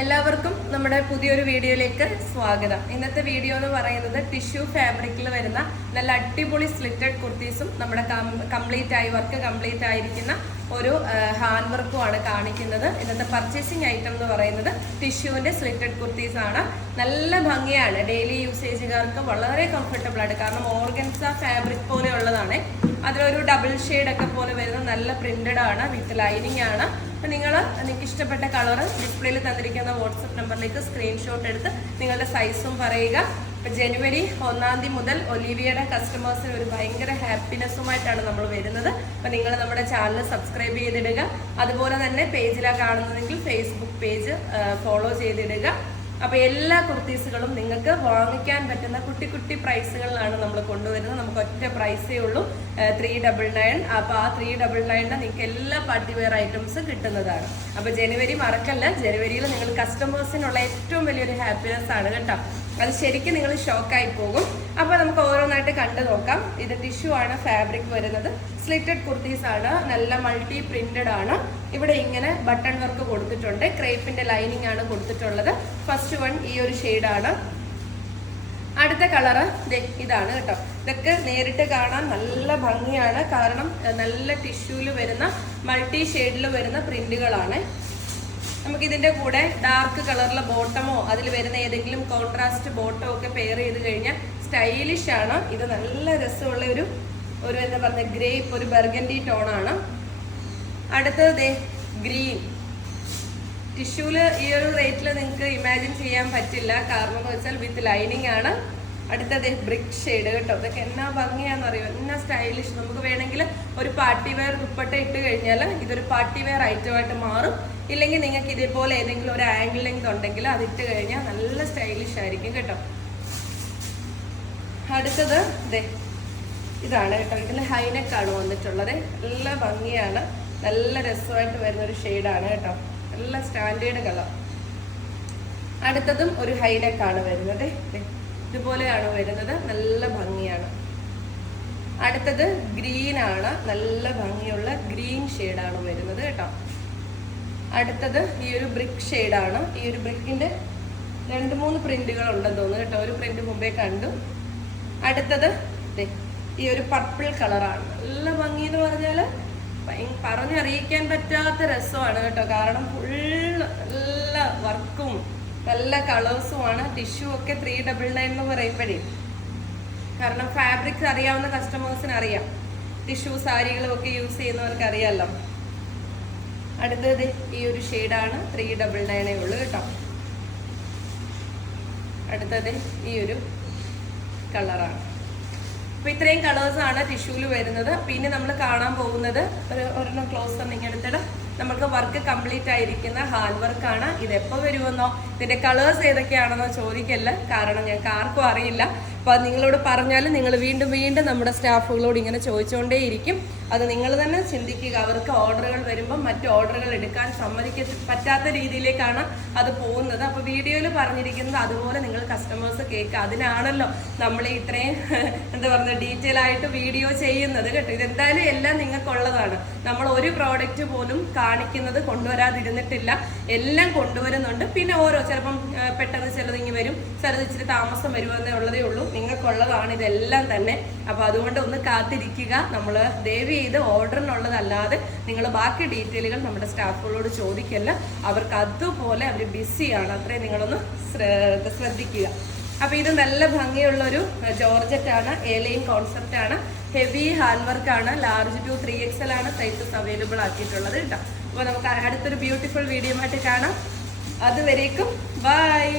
എല്ലാവർക്കും നമ്മുടെ പുതിയൊരു വീഡിയോയിലേക്ക് സ്വാഗതം. ഇന്നത്തെ വീഡിയോ എന്ന് പറയുന്നത് ടിഷ്യു ഫാബ്രിക്കിൽ വരുന്ന നല്ല അടിപൊളി സ്ലിറ്റഡ് കുർത്തീസും നമ്മുടെ കംപ്ലീറ്റ് ആയി വർക്ക് കംപ്ലീറ്റ് ആയിരിക്കുന്ന ഒരു ഹാൻഡ് വർക്കുമാണ് കാണിക്കുന്നത്. ഇന്നത്തെ പർച്ചേസിങ് ഐറ്റം എന്ന് പറയുന്നത് ടിഷ്യൂവിന്റെ സ്ലിറ്റഡ് കുർത്തീസ് ആണ്. നല്ല ഭംഗിയാണ്. ഡെയിലി യൂസേജുകാർക്ക് വളരെ കംഫർട്ടബിൾ ആണ്. കാരണം ഓർഗൻസ ഫാബ്രിക് പോലെ ഉള്ളതാണ് അതിലൊരു ഡബിൾ ഷെയ്ഡ് ഒക്കെ പോലെ വരുന്ന നല്ല പ്രിന്റഡ് ആണ് വിത്ത് ലൈനിങ് ആണ്. അപ്പൊ നിങ്ങൾ നിങ്ങൾക്ക് ഇഷ്ടപ്പെട്ട കളർ ഡിസ്പ്ലേയിൽ തന്നിരിക്കുന്ന വാട്സപ്പ് നമ്പറിലേക്ക് സ്ക്രീൻഷോട്ട് എടുത്ത് നിങ്ങളുടെ സൈസും പറയുക. ഇപ്പൊ ജനുവരി ഒന്നാം തീയതി മുതൽ ഒലിവിയയുടെ കസ്റ്റമേഴ്സിന് ഒരു ഭയങ്കര ഹാപ്പിനെസ്സുമായിട്ടാണ് നമ്മൾ വരുന്നത്. അപ്പൊ നിങ്ങൾ നമ്മുടെ ചാനൽ സബ്സ്ക്രൈബ് ചെയ്തിടുക. അതുപോലെ തന്നെ പേജിലാണ് കാണുന്നതെങ്കിൽ ഫേസ്ബുക്ക് പേജ് ഫോളോ ചെയ്തിടുക. അപ്പൊ എല്ലാ കുർത്തീസുകളും നിങ്ങൾക്ക് വാങ്ങിക്കാൻ പറ്റുന്ന കുട്ടി കുട്ടി പ്രൈസുകളിലാണ് നമ്മൾ കൊണ്ടുവരുന്നത്. നമുക്ക് ഒറ്റ പ്രൈസേ ഉള്ളൂ. ത്രീ ഡബിൾ നയൻ അപ്പൊ ആ ത്രീ ഡബിൾ നയനിൽ നിങ്ങൾക്ക് എല്ലാ പാർട്ടി വെയർ ഐറ്റംസ് കിട്ടുന്നതാണ്. അപ്പോൾ ജനുവരി മറക്കല്ല. ജനുവരിയിൽ നിങ്ങൾ കസ്റ്റമേഴ്സിനുള്ള ഏറ്റവും വലിയൊരു ഹാപ്പിനെസ് ആണ് കേട്ടോ. അത് ശരിക്കും നിങ്ങൾ ഷോക്കായി പോകും. അപ്പോൾ നമുക്ക് ഓരോന്നായിട്ട് കണ്ടു നോക്കാം. ഇത് ടിഷ്യൂ ആണ് ഫാബ്രിക് വരുന്നത്. സ്ലിറ്റഡ് കുർത്തീസ് ആണ്. നല്ല മൾട്ടി പ്രിന്റഡ് ആണ്. ഇവിടെ ഇങ്ങനെ ബട്ടൺ വർക്ക് കൊടുത്തിട്ടുണ്ട്. ക്രേപ്പിന്റെ ലൈനിങ് ആണ് കൊടുത്തിട്ടുള്ളത്. ഫസ്റ്റ് വൺ ഈ ഒരു ആണ്. അടുത്ത കളറ് ഇതാണ് കേട്ടോ. ഇതൊക്കെ നേരിട്ട് കാണാൻ നല്ല ഭംഗിയാണ്. കാരണം നല്ല ടിഷ്യൂൽ വരുന്ന മൾട്ടി ഷെയ്ഡിൽ വരുന്ന പ്രിന്റുകളാണ്. നമുക്ക് ഇതിന്റെ കൂടെ ഡാർക്ക് കളറിലെ ബോട്ടമോ അതിൽ വരുന്ന ഏതെങ്കിലും കോൺട്രാസ്റ്റ് ബോട്ടോ ഒക്കെ പെയർ ചെയ്ത് കഴിഞ്ഞാൽ സ്റ്റൈലിഷ് ആണ്. ഇത് നല്ല രസമുള്ള ഒരു ഒരു എന്താ പറയുക ഗ്രേപ്പ് ഒരു ബർഗൻഡി ടോണാണ് അടുത്തത് ഗ്രീൻ ടിഷ്യൂൽ ഈ ഒരു റേറ്റിൽ നിങ്ങൾക്ക് ഇമാജിൻ ചെയ്യാൻ പറ്റില്ല. കാരണം എന്ന് വെച്ചാൽ വിത്ത് ലൈനിങ് ആണ്. അടുത്തത് ബ്രിക്ക് ഷെയ്ഡ് കേട്ടോ. ഇതൊക്കെ എന്നാ ഭംഗിയാന്ന് അറിയോ? എന്നാ സ്റ്റൈലിഷ് നമുക്ക് വേണമെങ്കിൽ ഒരു പാർട്ടി വെയർ ദുപ്പട്ട ഇട്ട് കഴിഞ്ഞാൽ ഇതൊരു പാർട്ടി വെയർ ഐറ്റമായിട്ട് മാറും. ഇല്ലെങ്കിൽ നിങ്ങൾക്ക് ഇതേപോലെ ഏതെങ്കിലും ഒരു ആംഗിൾ ലെങ്ത് ഉണ്ടെങ്കിൽ അത് ഇട്ട് കഴിഞ്ഞാൽ നല്ല സ്റ്റൈലിഷ് ആയിരിക്കും കേട്ടോ. അടുത്തത് ദേ ഇതാണ് കേട്ടോ. ഇതിൽ ഹൈനെക്കാണ് വന്നിട്ടുള്ളത്. നല്ല ഭംഗിയാണ്. നല്ല രസമായിട്ട് വരുന്ന ഒരു ഷെയ്ഡാണ് കേട്ടോ. നല്ല സ്റ്റാൻഡേർഡ് കളർ. അടുത്തതും ഒരു ആണ് വരുന്നത് ഇതുപോലെയാണ് വരുന്നത്. നല്ല ഭംഗിയാണ്. അടുത്തത് ഗ്രീൻ ആണ്. നല്ല ഭംഗിയുള്ള ഗ്രീൻ ഷെയ്ഡാണ് വരുന്നത് കേട്ടോ. അടുത്തത് ഈ ഒരു ബ്രിക്ക് ഷെയ്ഡാണ് ഈ ഒരു ബ്രിക്കിന്റെ രണ്ട് മൂന്ന് പ്രിന്റുകൾ ഉണ്ടെന്ന് തോന്നുന്നു കേട്ടോ. ഒരു പ്രിന്റ് മുമ്പേ കണ്ടു. അടുത്തത് ഈ ഒരു പർപ്പിൾ കളറാണ് നല്ല ഭംഗി എന്ന് പറഞ്ഞാൽ ഭയ- പറഞ്ഞറിയിക്കാൻ പറ്റാത്ത രസമാണ് കേട്ടോ. കാരണം ഫുൾ നല്ല വർക്കും നല്ല കളേഴ്സുമാണ് ടിഷ്യൂ ഒക്കെ ത്രീ ഡബിൾ നയൻ എന്ന് പറയുമ്പോഴേ. കാരണം ഫാബ്രിക്സ് അറിയാവുന്ന കസ്റ്റമേഴ്സിന് അറിയാം. ടിഷ്യൂ സാരികളും ഒക്കെ യൂസ് ചെയ്യുന്നവർക്ക് അറിയാമല്ലോ അടുത്തത് ഈ ഒരു ഷെയ്ഡാണ് ത്രീ ഡബിൾ നയനേ ഉള്ളൂ കേട്ടോ. അടുത്തത് ഈ ഒരു കളറാണ് അപ്പൊ ഇത്രയും ആണ് ടിഷ്യൂൽ വരുന്നത്. പിന്നെ നമ്മൾ കാണാൻ പോകുന്നത് ഒരു ഒരെണ്ണം ക്ലോസ് തന്നെ നമുക്ക് വർക്ക് കംപ്ലീറ്റ് ആയിരിക്കുന്ന ഹാൻഡ് ഇത് എപ്പോ വരുമെന്നോ ഇതിന്റെ കളേഴ്സ് ഏതൊക്കെയാണെന്നോ ചോദിക്കല്ല. കാരണം ഞങ്ങൾക്ക് ആർക്കും അറിയില്ല. അപ്പൊ അത് നിങ്ങളോട് പറഞ്ഞാൽ നിങ്ങൾ വീണ്ടും വീണ്ടും നമ്മുടെ സ്റ്റാഫുകളോട് ഇങ്ങനെ ചോദിച്ചുകൊണ്ടേയിരിക്കും. അത് നിങ്ങൾ തന്നെ ചിന്തിക്കുക. അവർക്ക് ഓർഡറുകൾ വരുമ്പം മറ്റ് ഓർഡറുകൾ എടുക്കാൻ സമ്മതിക്ക പറ്റാത്ത രീതിയിലേക്കാണ് അത് പോകുന്നത്. അപ്പോൾ വീഡിയോയിൽ പറഞ്ഞിരിക്കുന്നത് അതുപോലെ നിങ്ങൾ കസ്റ്റമേഴ്സ് കേൾക്കുക. അതിനാണല്ലോ നമ്മൾ ഇത്രയും എന്താ പറയുക ഡീറ്റെയിൽ ആയിട്ട് വീഡിയോ ചെയ്യുന്നത് കേട്ടോ. ഇതെന്തായാലും എല്ലാം നിങ്ങൾക്കുള്ളതാണ്. നമ്മൾ ഒരു പ്രോഡക്റ്റ് പോലും കാണിക്കുന്നത് കൊണ്ടുവരാതിരുന്നിട്ടില്ല. എല്ലാം കൊണ്ടുവരുന്നുണ്ട്. പിന്നെ ഓരോ ചിലപ്പം പെട്ടെന്ന് ചിലതിങ്ങി വരും. ചിലത് ഇച്ചിരി താമസം വരുമെന്നേ ഉള്ളതേ ഉള്ളൂ. നിങ്ങൾക്കുള്ളതാണ് ഇതെല്ലാം തന്നെ. അപ്പൊ അതുകൊണ്ട് ഒന്ന് കാത്തിരിക്കുക. നമ്മൾ ദയവ് ചെയ്ത് ഓർഡറിനുള്ളതല്ലാതെ നിങ്ങൾ ബാക്കി ഡീറ്റെയിലുകൾ നമ്മുടെ സ്റ്റാഫുകളോട് ചോദിക്കല്ല. അവർക്ക് അതുപോലെ അവർ ബിസിയാണ്. അത്രയും നിങ്ങളൊന്ന് ശ്ര- ശ്രദ്ധിക്കുക. അപ്പൊ ഇത് നല്ല ഭംഗിയുള്ള ഒരു ജോർജറ്റ് ആണ് ഏലയും കോൺസെപ്റ്റ് ആണ് ഹെവി ഹാൻഡ് വർക്ക് ആണ് ലാർജ് ടു ത്രീ എക്സൽ ആണ് സൈസസ് അവൈലബിൾ ആക്കിയിട്ടുള്ളത് കേട്ടോ അപ്പോൾ നമുക്ക് അടുത്തൊരു ബ്യൂട്ടിഫുൾ വീഡിയോ ആയിട്ട് കാണാം. അതുവരേക്കും ബൈ